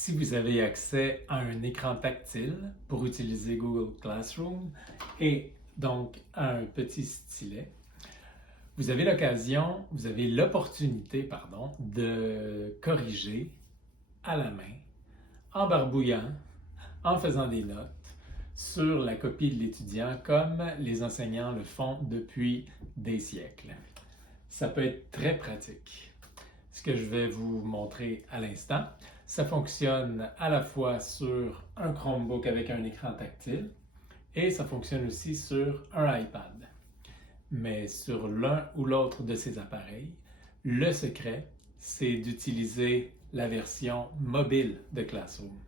Si vous avez accès à un écran tactile pour utiliser Google Classroom et donc à un petit stylet, vous avez l'opportunité, de corriger à la main, en barbouillant, en faisant des notes sur la copie de l'étudiant comme les enseignants le font depuis des siècles. Ça peut être très pratique. Ce que je vais vous montrer à l'instant, ça fonctionne à la fois sur un Chromebook avec un écran tactile et ça fonctionne aussi sur un iPad. Mais sur l'un ou l'autre de ces appareils, le secret, c'est d'utiliser la version mobile de Classroom.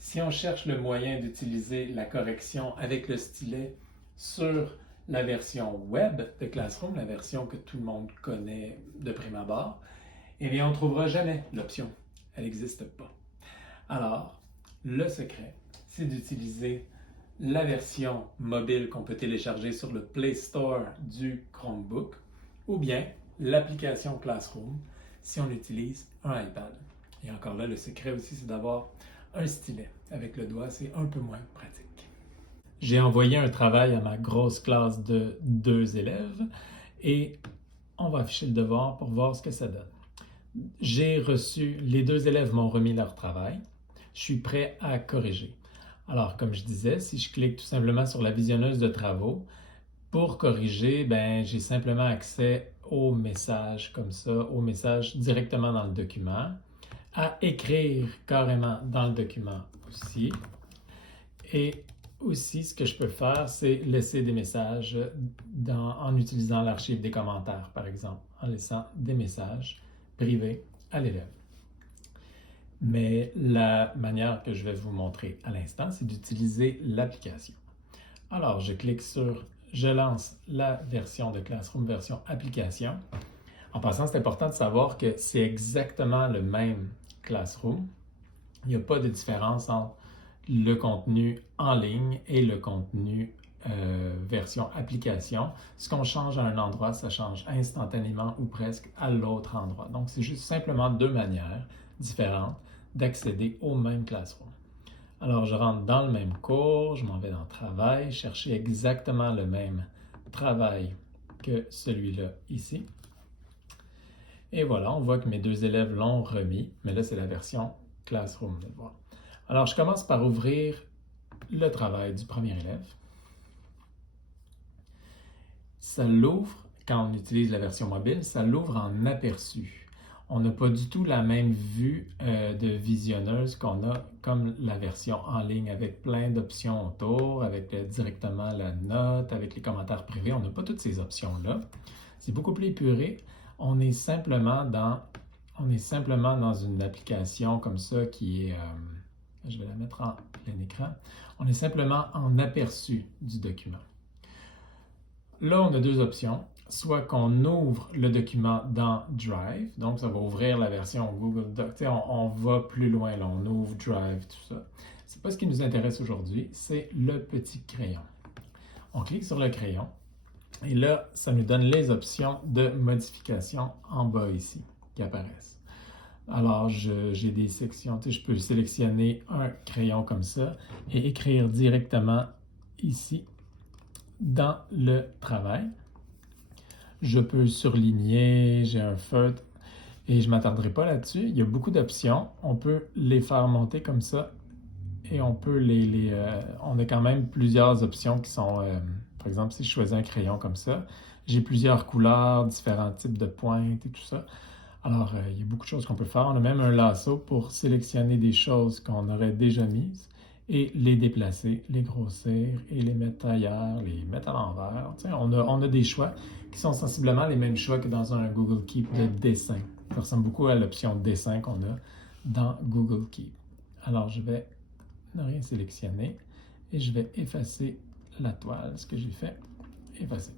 Si on cherche le moyen d'utiliser la correction avec le stylet sur la version web de Classroom, la version que tout le monde connaît de prime abord, eh bien, on ne trouvera jamais l'option. Elle n'existe pas. Alors, le secret, c'est d'utiliser la version mobile qu'on peut télécharger sur le Play Store du Chromebook ou bien l'application Classroom si on utilise un iPad. Et encore là, le secret aussi, c'est d'avoir un stylet. Avec le doigt, c'est un peu moins pratique. J'ai envoyé un travail à ma grosse classe de 2 élèves et on va afficher le devoir pour voir ce que ça donne. Les 2 élèves m'ont remis leur travail. Je suis prêt à corriger. Alors, comme je disais, si je clique tout simplement sur la visionneuse de travaux, pour corriger, j'ai simplement accès au message comme ça, au message directement dans le document, à écrire carrément dans le document aussi. Et aussi, ce que je peux faire, c'est laisser des messages en utilisant l'archive des commentaires, par exemple, en laissant des messages privés à l'élève. Mais la manière que je vais vous montrer à l'instant, c'est d'utiliser l'application. Alors, je lance la version de Classroom, version application. En passant, c'est important de savoir que c'est exactement le même Classroom. Il n'y a pas de différence entre le contenu en ligne et le contenu version application. Ce qu'on change à un endroit, ça change instantanément ou presque à l'autre endroit. Donc, c'est juste simplement 2 manières différentes d'accéder au même Classroom. Alors, je rentre dans le même cours, je m'en vais dans Travail, chercher exactement le même travail que celui-là ici. Et voilà, on voit que mes 2 élèves l'ont remis, mais là, c'est la version Classroom, vous allez voir. Alors, je commence par ouvrir le travail du premier élève. Ça l'ouvre, quand on utilise la version mobile, ça l'ouvre en aperçu. On n'a pas du tout la même vue de visionneuse qu'on a comme la version en ligne avec plein d'options autour, avec directement la note, avec les commentaires privés. On n'a pas toutes ces options-là. C'est beaucoup plus épuré. On est simplement dans une application comme ça qui est... je vais la mettre en plein écran. On est simplement en aperçu du document. Là, on a 2 options. Soit qu'on ouvre le document dans Drive, donc ça va ouvrir la version Google Docs. On va plus loin, là, on ouvre Drive, tout ça. C'est pas ce qui nous intéresse aujourd'hui, c'est le petit crayon. On clique sur le crayon et là, ça nous donne les options de modification en bas ici qui apparaissent. Alors, j'ai des sections, je peux sélectionner un crayon comme ça et écrire directement ici dans le travail. Je peux surligner, j'ai un feutre et je ne m'attarderai pas là-dessus. Il y a beaucoup d'options. On peut les faire monter comme ça et on peut on a quand même plusieurs options qui sont, par exemple, si je choisis un crayon comme ça, j'ai plusieurs couleurs, différents types de pointes et tout ça. Alors, il y a beaucoup de choses qu'on peut faire. On a même un lasso pour sélectionner des choses qu'on aurait déjà mises et les déplacer, les grossir et les mettre ailleurs, les mettre à l'envers. On a des choix qui sont sensiblement les mêmes choix que dans un Google Keep de dessin. Ça ressemble beaucoup à l'option dessin qu'on a dans Google Keep. Alors, je vais ne rien sélectionner et je vais effacer la toile, ce que j'ai fait, effacer.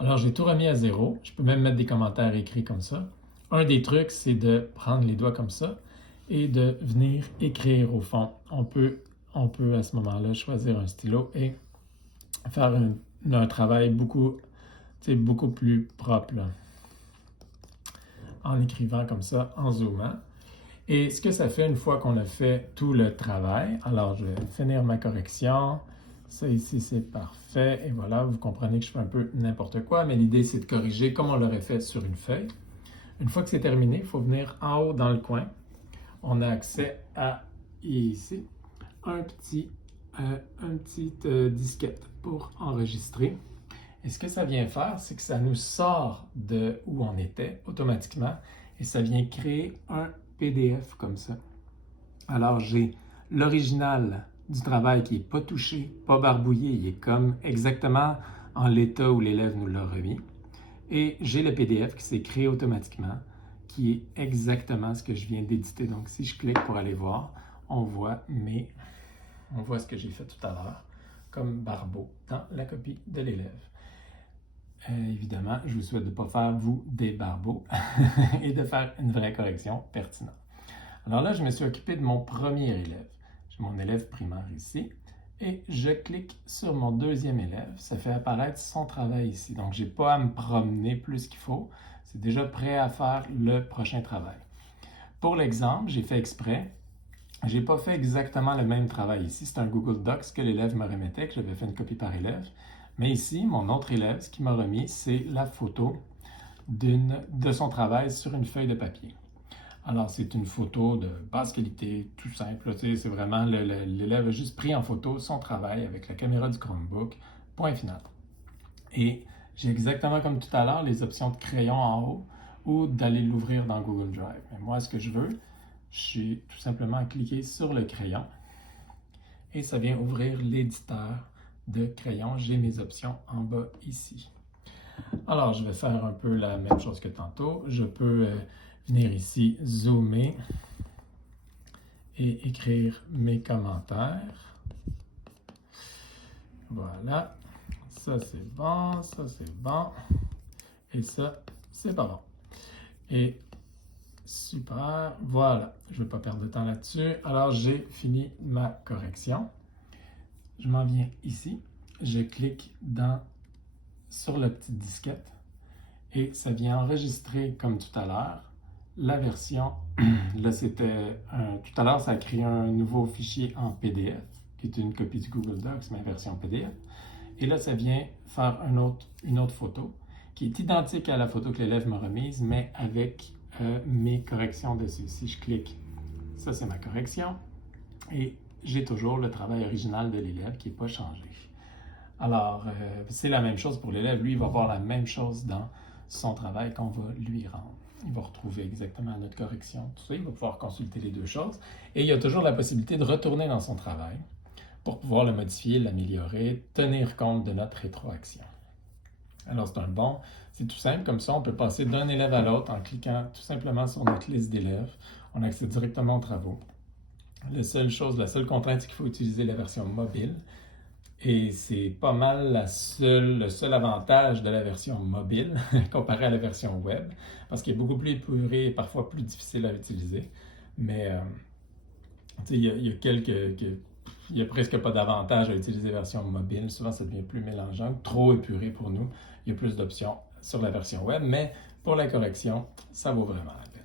Alors, j'ai tout remis à 0. Je peux même mettre des commentaires écrits comme ça. Un des trucs, c'est de prendre les doigts comme ça et de venir écrire au fond. On peut à ce moment-là choisir un stylo et faire un travail beaucoup plus propre là, en écrivant comme ça, en zoomant. Et ce que ça fait une fois qu'on a fait tout le travail, alors je vais finir ma correction. Ça ici, c'est parfait. Et voilà, vous comprenez que je fais un peu n'importe quoi, mais l'idée, c'est de corriger comme on l'aurait fait sur une feuille. Une fois que c'est terminé, il faut venir en haut dans le coin. On a accès à, ici, un petit disquette pour enregistrer. Et ce que ça vient faire, c'est que ça nous sort de où on était automatiquement et ça vient créer un PDF comme ça. Alors, j'ai l'original du travail qui n'est pas touché, pas barbouillé, il est comme exactement en l'état où l'élève nous l'a remis. Et j'ai le PDF qui s'est créé automatiquement, qui est exactement ce que je viens d'éditer. Donc, si je clique pour aller voir, on voit ce que j'ai fait tout à l'heure, comme barbeau dans la copie de l'élève. Évidemment, je vous souhaite de ne pas faire, vous, des barbeaux et de faire une vraie correction pertinente. Alors là, je me suis occupé de mon premier élève. J'ai mon élève primaire ici et je clique sur mon deuxième élève. Ça fait apparaître son travail ici. Donc, je n'ai pas à me promener plus qu'il faut. C'est déjà prêt à faire le prochain travail. Pour l'exemple, j'ai fait exprès. Je n'ai pas fait exactement le même travail ici. C'est un Google Docs que l'élève me remettait, que j'avais fait une copie par élève. Mais ici, mon autre élève, ce qu'il m'a remis, c'est la photo de son travail sur une feuille de papier. Alors, c'est une photo de basse qualité, tout simple. C'est vraiment l'élève a juste pris en photo son travail avec la caméra du Chromebook, point final. Et j'ai exactement comme tout à l'heure les options de crayon en haut ou d'aller l'ouvrir dans Google Drive. Mais moi, ce que je veux, je suis tout simplement à cliquer sur le crayon et ça vient ouvrir l'éditeur de crayon. J'ai mes options en bas ici. Alors, je vais faire un peu la même chose que tantôt. Je peux venir ici, zoomer et écrire mes commentaires. Voilà. Ça, c'est bon. Ça, c'est bon. Et ça, c'est pas bon. Et super. Voilà. Je ne vais pas perdre de temps là-dessus. Alors, j'ai fini ma correction. Je m'en viens ici. Je clique sur la petite disquette et ça vient enregistrer comme tout à l'heure la version. Là, tout à l'heure, ça a créé un nouveau fichier en PDF qui est une copie du Google Docs, mais version PDF. Et là, ça vient faire une autre photo qui est identique à la photo que l'élève m'a remise, mais avec mes corrections dessus. Si je clique, ça c'est ma correction et j'ai toujours le travail original de l'élève qui n'est pas changé. Alors, c'est la même chose pour l'élève. Lui, il va voir la même chose dans son travail qu'on va lui rendre. Il va retrouver exactement notre correction, tout ça. Il va pouvoir consulter les deux choses. Et il y a toujours la possibilité de retourner dans son travail pour pouvoir le modifier, l'améliorer, tenir compte de notre rétroaction. Alors, c'est tout simple. Comme ça, on peut passer d'un élève à l'autre en cliquant tout simplement sur notre liste d'élèves. On accède directement aux travaux. La seule contrainte, c'est qu'il faut utiliser la version mobile. Et c'est pas mal le seul avantage de la version mobile comparé à la version web, parce qu'il est beaucoup plus épuré et parfois plus difficile à utiliser. Mais il y a presque pas d'avantage à utiliser la version mobile. Souvent, ça devient plus mélangeant, trop épuré pour nous. Il y a plus d'options sur la version web, mais pour la correction, ça vaut vraiment la peine.